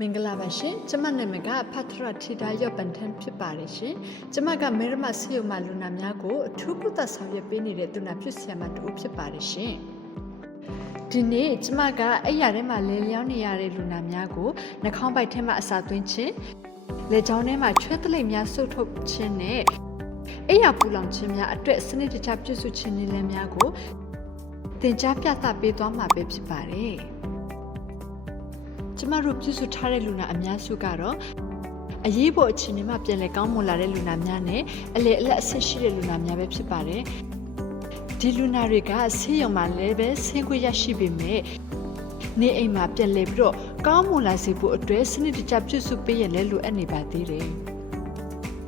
မင်္ဂလာပါရှင်ကျမနာမည်ကဖတ်ထရထီတာရော့ပန်ထန်ဖြစ်ပါတယ်ရှင်ကျမကမေရမဆေးရုံမှာလူနာများကိုအထူးကုသဆောင်ရွက်ပေးနေတဲ့သူနာဖြစ်ဆရာမတူဖြစ်ပါတယ်ရှင်ဒီနေ့ကျမကအဲ့ရထဲမှာလဲလျောင်းနေရတဲ့လူနာများကိုနှာခေါင်းပိုက်ထဲမှာအစာသွင်းခြင်းလေကြောင်းထဲမှာချွဲတလိပ်များဆုပ်ထုတ်ခြင်းနဲ့အဲ့ရပူလောင်ခြင်းများအတွက်စနစ်တကျပြုစုခြင်းနည်းလမ်းများကိုသင်ကြားပြသပေးသွားမှာပဲဖြစ်ပါတယ်ကျမတို့ပြုစုထားတဲ့လူနာအများစုကတော့အရေးပေါ်အခြေအနေမှာပြန်လည်ကောင်းမွန်လာတဲ့လူနာများနဲ့အလေအလတ်အဆင့်ရှိတဲ့လူနာများပဲဖြစ်ပါတယ်ဒီလူနာတွေကဆေးရုံမှာလည်းပဲဆင်းခွင့်ရရှိပေမဲ့နေအိမ်မှာပြန်လည်ပြီးတော့ကောင်းမွန်လာစေဖို့အတွက်စနစ်တကျပြုစုပေးရလဲလိုအပ်နေပါသေးတယ်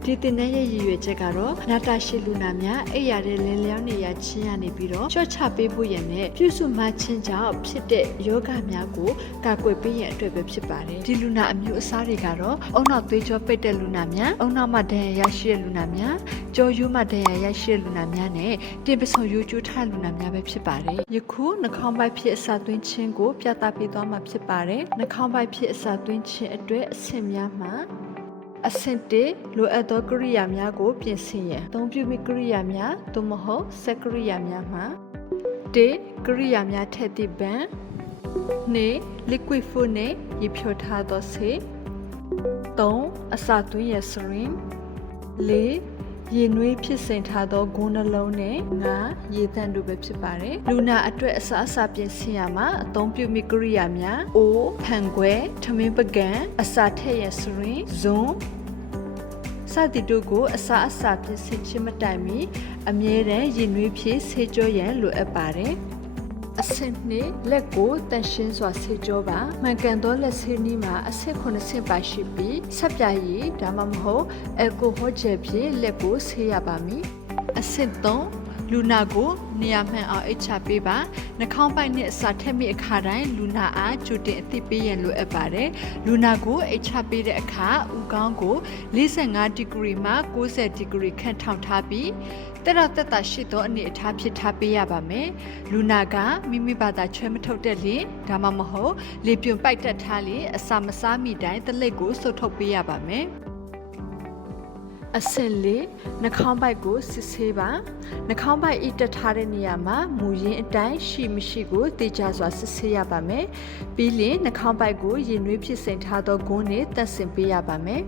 ဒီတင်တဲ့ရည်ရွယ်ချက်ကတော့နာတာရှိလူနာများအဲ့ရတဲ့လဲလျောင်းနေရချင်းရနေပြီးတော့ချော့ချပေးဖို့ရနဲ့ပြုစုမှချင်းကြောင့်ဖြစ်တဲ့ယောဂများကိုကာကွယ်ပေးရန်အတွက်ပဲဖြစ်ပါတယ်ဒီလူနာအမျိုးအစားတွေကတော့အုံနောက်သွေးကြောပိတ်တဲ့လူနာများအုံနောက်မှဒဏ်ရာရရှိတဲ့လူနာများကြောရိုးမှဒဏ်ရာရရှိတဲ့လူနာများနဲ့တင်ပဆုံရိုးကျိုးထားလူနာများပဲဖြစ်ပါတယ်ယခုနှာခေါင်းပိုက်ဖြစ်အစာသွင်းခြင်းကိုပြသပေးသွားမှာဖြစ်ပါတယ်နှာခေါင်းပိုက်ဖြစ်အစာသွင်းခြင်းအတွက်အဆင့်များမှာအဆင့်1လိုအပ်သောကိရိယာများကိုပြင်ဆင်ရန်အသုံးပြုမိကိရိယာများသို့မဟုတ်စက်ကိရိယာများမှာ1ကိရိယာများထည့်သည့်ပန်း2 liquid food နဲ့ရေဖြောထားသောဆေး3အစာသွင်းရစရင်4ရေနွေးဖြစ်စိန်ထားသောဂုဏ်နှလုံးနဲ့5ရေသန့်တို့ပဲဖြစ်ပါတယ်လူနာအတွက်အစာပြင်ဆင်ရမှာအသုံးပြုမိကိရိယာများအိုးဖန်ခွဲထမင်းပကံအစာထည့်ရစရင်ဇွန်းစသည်တို့ကိုအစာပြင်ဆင်ခြင်းမတိုင်မီအမြဲတမ်းရေနွေးဖြစ်ဆေးကြောရန်လိုအပ်ပါတယ်အဆင့်2လက်ကိုတန့်ရှင်းစွာဆေးကြောပါမှန်ကန်သောလက်ဆေးနည်းမှာအဆင့်9ဆင့်ပါရှိပြီးဆက်ပြရည်ဒါမှမဟုတ်အယ်ကိုဟောဂျယ်ဖြင့်လက်ကိုဆေးရပါမည်အဆင့်3လူနာကိုနေရာမှန်အောင်အိတ်ချပေးပါနှာခေါင်းပိုက်နဲ့အစာထည့်မိအခါတိုင်းလူနာအားကြိုတင်အသိပေးရန်လိုအပ်ပါတယ်လူနာကိုအိတ်ချပေးတဲ့အခါဦးခေါင်းကို45ဒီဂရီမှ90ဒီဂရီခန့်ထောင်ထားပြီးတက်တာရှိသောအနေအထားဖြစ်ထားပေးရပါမယ်လူနာကမိမိဘာသာချွဲမထုတ်တဲ့လင်ဒါမှမဟုတ်လေပြွန်ပိုက်တက်ထားလင်အစာမစားမိတိုင်းတလိပ်ကိုဆုပ်ထုတ်ပေးရပါမယ်အဆင့်၄နှာခေါင်းပိုက်ကိုစစ်ဆေးပါနှာခေါင်းပိုက်ဤတက်ထားတဲ့နေရာမှာမူရင်းအတိုင်းရှိမရှိကိုတေချာစွာစစ်ဆေးရပါမယ်ပြီးလျှင်နှာခေါင်းပိုက်ကိုရင်နွေးဖြစ်စိန်ထားသောဂုဏ်နဲ့တက်ဆင်ပေးရပါမယ်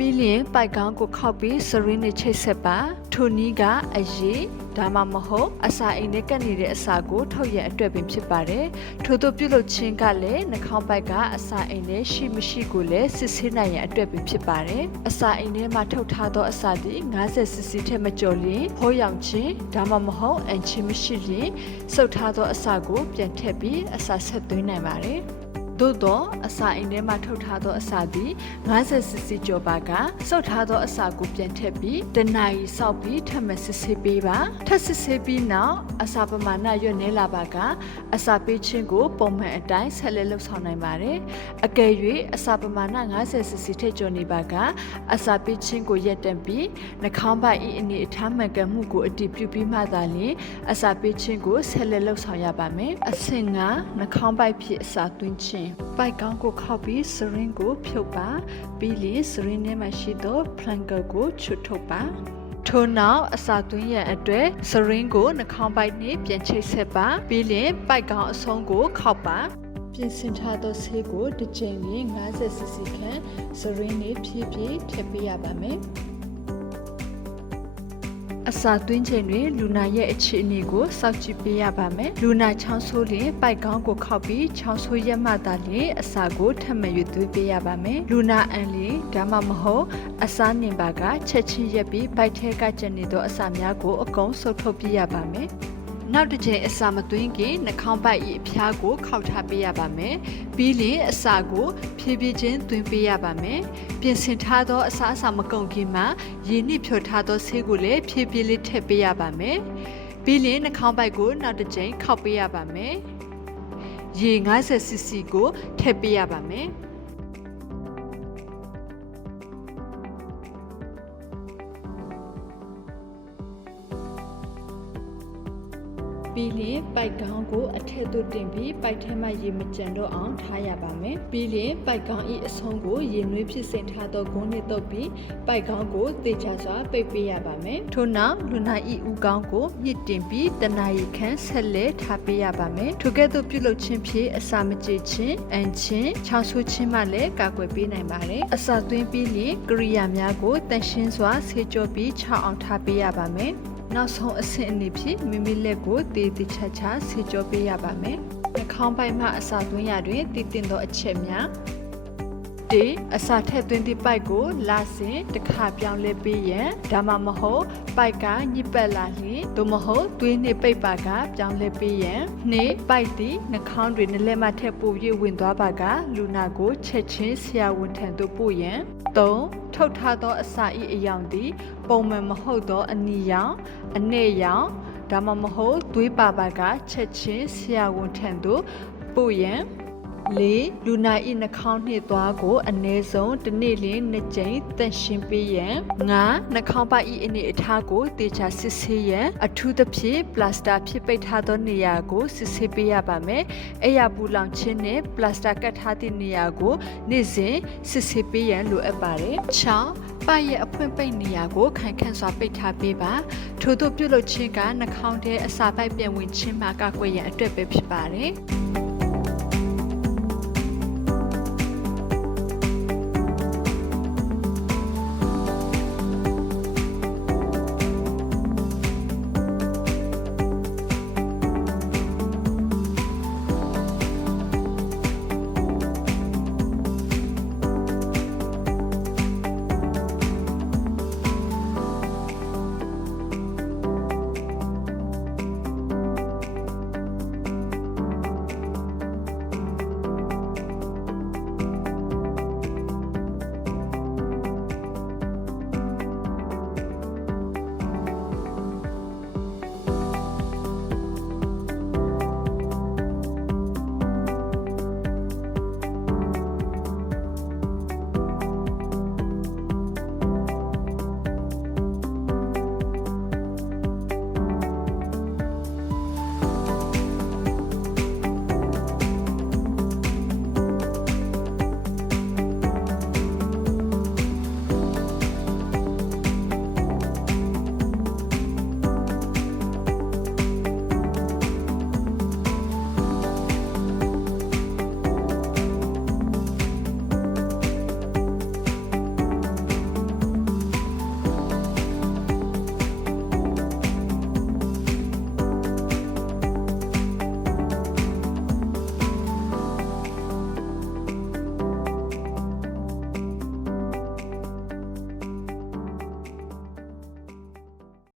ပြီးလျှင်ပိုက်ကောင်းကိုခောက်ပြီးစရင်းနဲ့ချိတ်ဆက်ပါထိုနည်းကအရေးဒါမှမဟုတ်အစာအိမ်နဲ့ကပ်နေတဲ့အစာကိုထုတ်ရအတွက်ပင်ဖြစ်ပါတယ်ထို့သို့ပြုလုပ်ခြင်းကလည်းနှာခေါင်းပိုက်ကအစာအိမ်နဲ့ရှိမရှိကိုလည်းစစ်ဆေးနိုင်ရန်အတွက်ပင်ဖြစ်ပါတယ်အစာအိမ်ထဲမှာထုတ်ထားသောအစာသည်50cc ထက်မကျော်လျင်ဟိုးရောင်ခြင်းဒါမှမဟုတ်အန်ချင်းမရှိလျင်စုပ်ထားသောအစာကိုပြန်ထည့်ပြီးအစာဆက်သွင်းနိုင်ပါတယ်သို့တော့အစာအိမ်ထဲမှာထုတ်ထားသောအစာသည်50cc ကျော်ပါကစုပ်ထားသောအစာကိုပြန်ထည့်ပြီးတနာရီစောက်ပြီးထပ်မစစ်ဆေးပေးပါထပ်စစ်ဆေးပြီးနောက်အစာပမာဏရွတ်နေလာပါကအစာပေးခြင်းကိုပုံမှန်အတိုင်းဆက်လက်လုပ်ဆောင်နိုင်ပါတယ်အကယ်၍အစာပမာဏ50cc ထက်ကျော်နေပါကအစာပေးခြင်းကိုရပ်တန့်ပြီးနှာခေါင်းပိုက်၏အနေအထားမှန်ကန်မှုကိုအတည်ပြုပြီးမှသာလျှင်အစာပေးခြင်းကိုဆက်လက်လုပ်ဆောင်ရပါမယ်အဆင့်5နှာခေါင်းပိုက်ဖြစ်အစာသွင်းခြင်းပိုက်ကောင်းကိုခောက်ပြီးစရင်းကိုဖြုတ်ပါပြီးလျှင်စရင်းထဲမှာရှိသောဖလန်ကာကိုချွတ်ထုတ်ပါထို့နောက်အစာသွင်းရန်အတွက်စရင်းကိုနှာခေါင်းပိုက်နှင့်ပြန်ချိတ်ဆက်ပါပြီးလျှင်ပိုက်ကောင်းအဆုံးကိုခောက်ပါပြင်ဆင်ထားသောဆေးကိုတစ်ကြိမ်လျှင်50cc ခန့်စရင်းနှင့်ဖြည်းဖြည်းထည့်ပေးရပါမယ်အစာသွင်းချိန်တွင်လူနာရဲ့အခြေအနေကိုစောင့်ကြည့်ပေးရပါမယ်လူနာချောင်းဆိုးလျင်ပိုက်ကောင်းကိုခောက်ပြီးချောင်းဆိုးရက်မှသာလျင်အစာကိုထပ်မံ၍သွင်းပေးရပါမယ်လူနာအန်လျင်ဒါမှမဟုတ်အစာနင်ပါကချက်ချင်းရက်ပြီးဗိုက်ထဲကကျန်နေသောအစာများကိုအကုန်ဆုပ်ထုတ်ပြရပါမယ်နောက်တစ်ချိန်အစာမသွင်းခင်နှာခေါင်းပိုက်၏အဖျားကိုခောက်ထားပေးရပါမယ်ပြီးလျှင်အစာကိုဖြည်းဖြည်းချင်းသွင်းပေးရပါမယ်ပြင်ဆင်ထားသောအစာမကုန်ခင်မှာရေနစ်ဖြောထားသောဆေးကိုလည်းဖြည်းဖြည်းလေးထည့်ပေးရပါမယ်ပြီးလျှင်နှာခေါင်းပိုက်ကိုနောက်တစ်ချိန်ခောက်ပေးရပါမယ်ရေ 50cc ကိုထည့်ပေးရပါမယ် ပြီးလင်ပိုက်ကောင်းကိုအထက်သို့တင်ပြီးပိုက်ထဲမှာရေမကြံတော့အောင်ထားရပါမယ်ပြီးလင်ပိုက်ကောင်း၏အဆုံးကိုရေနွေးဖြစ်စင်ထားသောဂုံးနှင့်တုပ်ပြီးပိုက်ကောင်းကိုသေချာစွာပိတ်ပေးရပါမယ်ထို့နောက်လူနာ၏ဥကောင်းကိုမြစ်တင်ပြီးတနာရီခန့်ဆက်လက်ထားပေးရပါမယ်ထိုကဲ့သို့ပြုလုပ်ခြင်းဖြင့်အစာမကြေခြင်းအန်ခြင်းချောင်းဆိုးခြင်းမှလည်းကာကွယ်ပေးနိုင်ပါတယ်အစာသွင်းပြီးလင်ကရိယာများကိုတန်ရှင်းစွာဆေးကြောပြီးချောင်းအောင်ထားပေးရပါမယ်နောက်ဆုံးအဆင့်အနေဖြင့်မိမိလက်ကိုတည်တည်ချာချာဆေးကြောပေးရပါမယ်နှာခေါင်းပိုက်မှအစာသွင်းရာတွင်တည်တင်သောအချက်များတေအစာထက်သွင်းသည့်ပိုက်ကိုလာစဉ်တစ်ခါပြောင်းလဲပေးရန်ဒါမှမဟုတ်ပိုက်ကညစ်ပတ်လာလျှင်သို့မဟုတ်သွေးနှင့်ပိတ်ပါကပြောင်းလဲပေးရန်နှစ်ပိုက်သည်နှာခေါင်းတွင်နလက်မှထက်ပို၍ဝင်သွားပါကလူနာကိုချက်ချင်းဆရာဝန်ထံသို့ပို့ရန်3ထုတ်ထားသောအစာ၏အယောင်သည်ပုံမှန်မဟုတ်သောအနီရောင်အနည်းရောင်ဒါမှမဟုတ်သွေးပါပါကချက်ချင်းဆရာဝန်ထံသို့ပို့ရန်လူနာ၏နှာခေါင်းနှင့်သွားကိုအနည်းဆုံးတစ်နေ့လျှင်2ကြိမ်တန့်ရှင်းပေးရန်နှာခေါင်းပိုက်၏အနေအထားကိုတေချာစစ်ဆေးရန်အထူးသဖြင့်ပလတ်စတာဖြစ်ပိတ်ထားသောနေရာကိုစစ်ဆေးပေးရပါမယ်။အဲ့ရပူလောင်ခြင်းနဲ့ပလတ်စတာကတ်ထားသည့်နေရာကိုနေ့စဉ်စစ်ဆေးပေးရန်လိုအပ်ပါတယ်။6ပိုက်ရဲ့အဖွင့်ပိတ်နေရာကိုခိုင်ခန့်စွာပိတ်ထားပေးပါထို့သို့ပြုလုပ်ခြင်းကနှာခေါင်းထဲအစာပိုက်ပြန်ဝင်ခြင်းမှာကာကွယ်ရန်အတွက်ပဲဖြစ်ပါတယ်။